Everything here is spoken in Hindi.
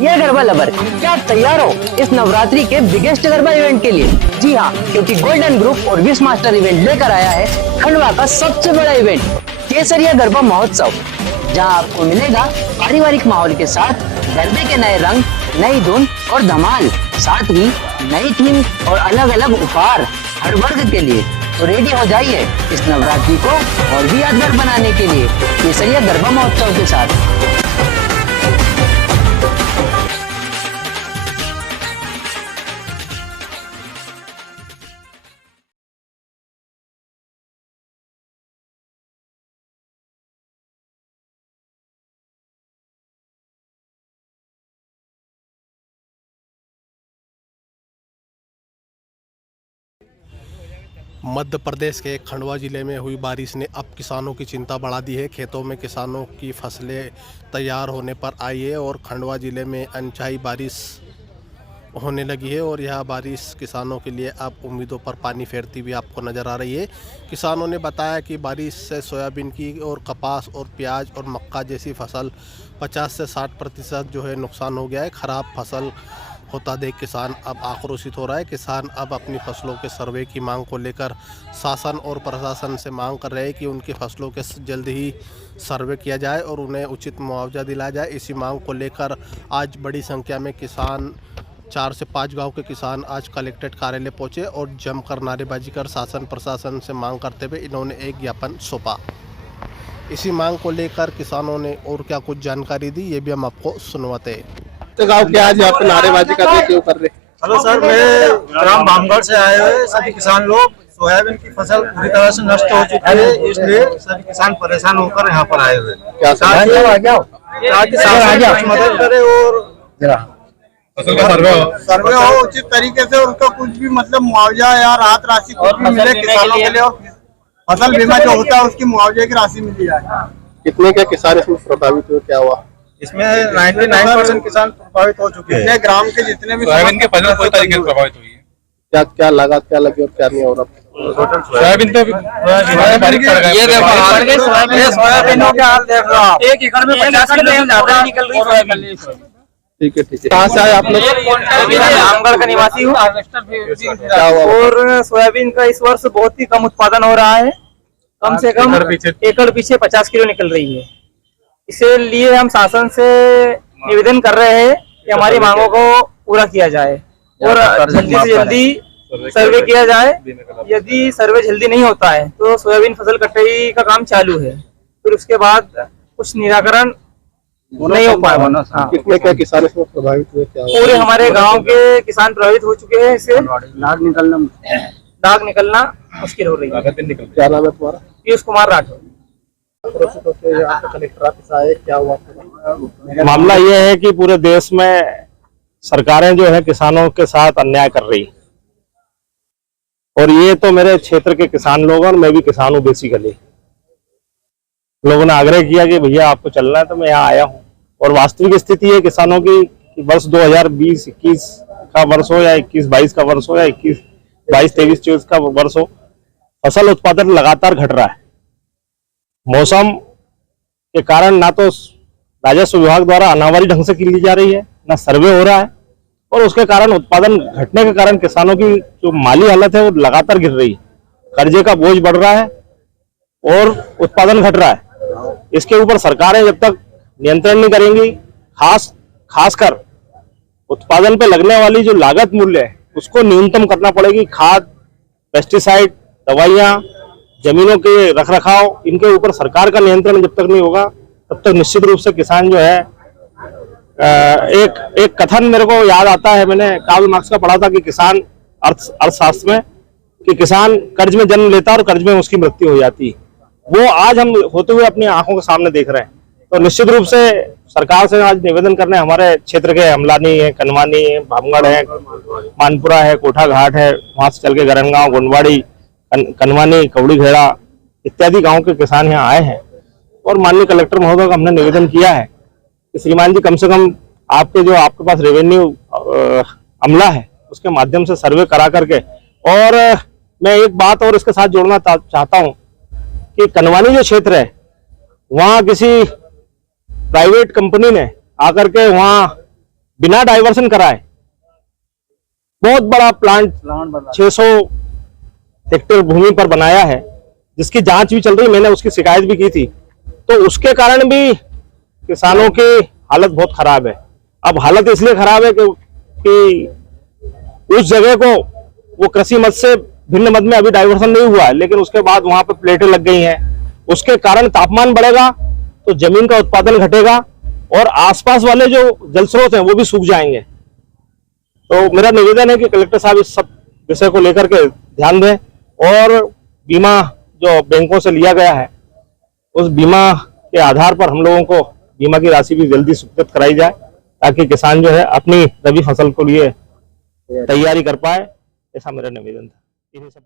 ये गरबा लवर, क्या तैयार हो इस नवरात्रि के बिगेस्ट गरबा इवेंट के लिए? जी हाँ, क्योंकि गोल्डन ग्रुप और विश मास्टर इवेंट लेकर आया है खंडवा का सबसे बड़ा इवेंट, केसरिया गरबा महोत्सव, जहां आपको मिलेगा पारिवारिक माहौल के साथ गरबे के नए रंग, नई धुन और धमाल, साथ ही नई थीम और अलग अलग उपहार हर वर्ग के लिए। तो रेडी हो जाइए इस नवरात्रि को और भी यादगार बनाने के लिए केसरिया गरबा महोत्सव के साथ। मध्य प्रदेश के खंडवा ज़िले में हुई बारिश ने अब किसानों की चिंता बढ़ा दी है। खेतों में किसानों की फसलें तैयार होने पर आई है और खंडवा ज़िले में अनचाही बारिश होने लगी है और यह बारिश किसानों के लिए अब उम्मीदों पर पानी फेरती हुई आपको नज़र आ रही है। किसानों ने बताया कि बारिश से सोयाबीन की और कपास और प्याज और मक्का जैसी फसल 50 से 60% जो है नुकसान हो गया है। ख़राब फसल होता देख किसान अब आक्रोशित हो रहा है। किसान अब अपनी फसलों के सर्वे की मांग को लेकर शासन और प्रशासन से मांग कर रहे हैं कि उनकी फसलों के जल्द ही सर्वे किया जाए और उन्हें उचित मुआवजा दिलाया जाए। इसी मांग को लेकर आज बड़ी संख्या में किसान 4 से 5 गांव के किसान आज कलेक्ट्रेट कार्यालय पहुंचे और जमकर नारेबाजी कर शासन प्रशासन से मांग करते हुए इन्होंने एक ज्ञापन सौंपा। इसी मांग को लेकर किसानों ने और क्या कुछ जानकारी दी, ये भी हम आपको सुनवाते हैं। तो गाँव के आज यहाँ पे नारेबाजी करते क्यों कर रहे? हेलो सर, मैं ग्राम भामगढ़ से आए हुए सभी किसान लोग, सोयाबीन की फसल पूरी तरह से नष्ट हो चुकी है, इसलिए सभी किसान परेशान होकर यहाँ पर आए हुए। क्या ताकि शासन कुछ मदद करे और फसल का सर्वे हो उचित तरीके से, उनका कुछ भी मतलब मुआवजा या राहत राशि कुछ भी मिले किसानों के लिए, और फसल बीमा जो होता है उसकी मुआवजे की राशि मिली जाए। कितने क्या किसान इसमें प्रभावित हुए, क्या हुआ? इसमें 99% किसान प्रभावित हो चुके हैं। ग्राम के जितने भी सोयाबीन की फसल पूरी तरीके से प्रभावित हुई है। क्या क्या लागत क्या लगी और क्या नहीं हो रहा? सोयाबीन तो ये सोयाबीनों के हाल देख लो आप, 1 एकड़ में 50 किलो से ज्यादा निकल रही सोयाबीन। ठीक है ठीक है। कहाँ से आए आप लोग? रामगढ़ का निवासी हूँ क्या हुआ? और सोयाबीन का इस वर्ष बहुत ही कम उत्पादन हो रहा है, कम से कम एकड़ पीछे 50 किलो निकल रही है। इसीलिए हम शासन से निवेदन कर रहे हैं कि हमारी मांगों को पूरा किया जाए और जल्दी से जल्दी सर्वे किया जाए। यदि सर्वे जल्दी नहीं होता है तो सोयाबीन फसल कटाई का काम चालू है, फिर उसके बाद कुछ निराकरण नहीं हो पाएगा। हाँ। कितने क्या किसान इसमें प्रभावित हुए, क्या हुआ? पूरे हमारे गांव के किसान प्रभावित हो चुके हैं। इससे दाग निकलना मुश्किल हो रही है। क्या नाम है तुम्हारा? पीयूष कुमार राठौर। कलेक्टर ऑफिस आए, क्या हुआ? मामला ये है कि पूरे देश में सरकारें जो है किसानों के साथ अन्याय कर रही, और ये तो मेरे क्षेत्र के किसान लोग और मैं भी किसान हूँ बेसिकली। लोगों ने आग्रह किया कि भैया आपको चलना है, तो मैं यहाँ आया हूँ। और वास्तविक स्थिति है किसानों की कि वर्ष 2020-21 का वर्ष हो या 21-22 का वर्ष हो या 22-23-24 का वर्ष हो, फसल उत्पादन लगातार घट रहा है। मौसम के कारण ना तो राजस्व विभाग द्वारा अनावारी ढंग से की ली जा रही है, ना सर्वे हो रहा है, और उसके कारण उत्पादन घटने के कारण किसानों की जो माली हालत है वो लगातार गिर रही है। कर्जे का बोझ बढ़ रहा है और उत्पादन घट रहा है। इसके ऊपर सरकारें जब तक नियंत्रण नहीं करेंगी, खासकर उत्पादन पे लगने वाली जो लागत मूल्य है उसको न्यूनतम करना पड़ेगी। खाद, पेस्टिसाइड, दवाइयाँ, जमीनों के रखरखाव, इनके ऊपर सरकार का नियंत्रण जब तक नहीं होगा तब तक निश्चित रूप से किसान जो है, एक कथन मेरे को याद आता है, मैंने कार्ल मार्क्स का पढ़ा था कि किसान अर्थशास्त्र में, कि किसान कर्ज में जन्म लेता और कर्ज में उसकी मृत्यु हो जाती। वो आज हम होते हुए अपनी आंखों के सामने देख रहे हैं। तो निश्चित रूप से सरकार से आज निवेदन करने, हमारे क्षेत्र के अमलानी है, कनवानी है, भामगढ़ है, मानपुरा है, कोठा घाट है, वहां से चल के गरनगांव, गोंडवाड़ी, कनवानी, कवड़ी घेड़ा इत्यादि गांव के किसान यहाँ आए हैं और माननीय कलेक्टर महोदय को हमने निवेदन किया है कि श्रीमान जी, कम से कम आपके पास रेवेन्यू अमला है उसके माध्यम से सर्वे करा करके। और मैं एक बात और इसके साथ जोड़ना चाहता हूँ कि कनवानी जो क्षेत्र है वहाँ किसी प्राइवेट कंपनी ने आकर के वहाँ बिना डाइवर्सन कराए बहुत बड़ा प्लांट 600 हेक्टेयर भूमि पर बनाया है, जिसकी जांच भी चल रही है। मैंने उसकी शिकायत भी की थी, तो उसके कारण भी किसानों की हालत बहुत खराब है। अब हालत इसलिए खराब है कि उस जगह को वो कृषि मद से भिन्न मद में अभी डाइवर्सन नहीं हुआ है, लेकिन उसके बाद वहां पे प्लेटें लग गई हैं। उसके कारण तापमान बढ़ेगा तो जमीन का उत्पादन घटेगा और आसपास वाले जो जल स्रोत हैं वो भी सूख जाएंगे। तो मेरा निवेदन है कि कलेक्टर साहब इस सब विषय को लेकर के ध्यान दें और बीमा जो बैंकों से लिया गया है उस बीमा के आधार पर हम लोगों को बीमा की राशि भी जल्दी स्वीकृत कराई जाए, ताकि किसान जो है अपनी रबी फसल को लिए तैयारी कर पाए। ऐसा मेरा निवेदन था।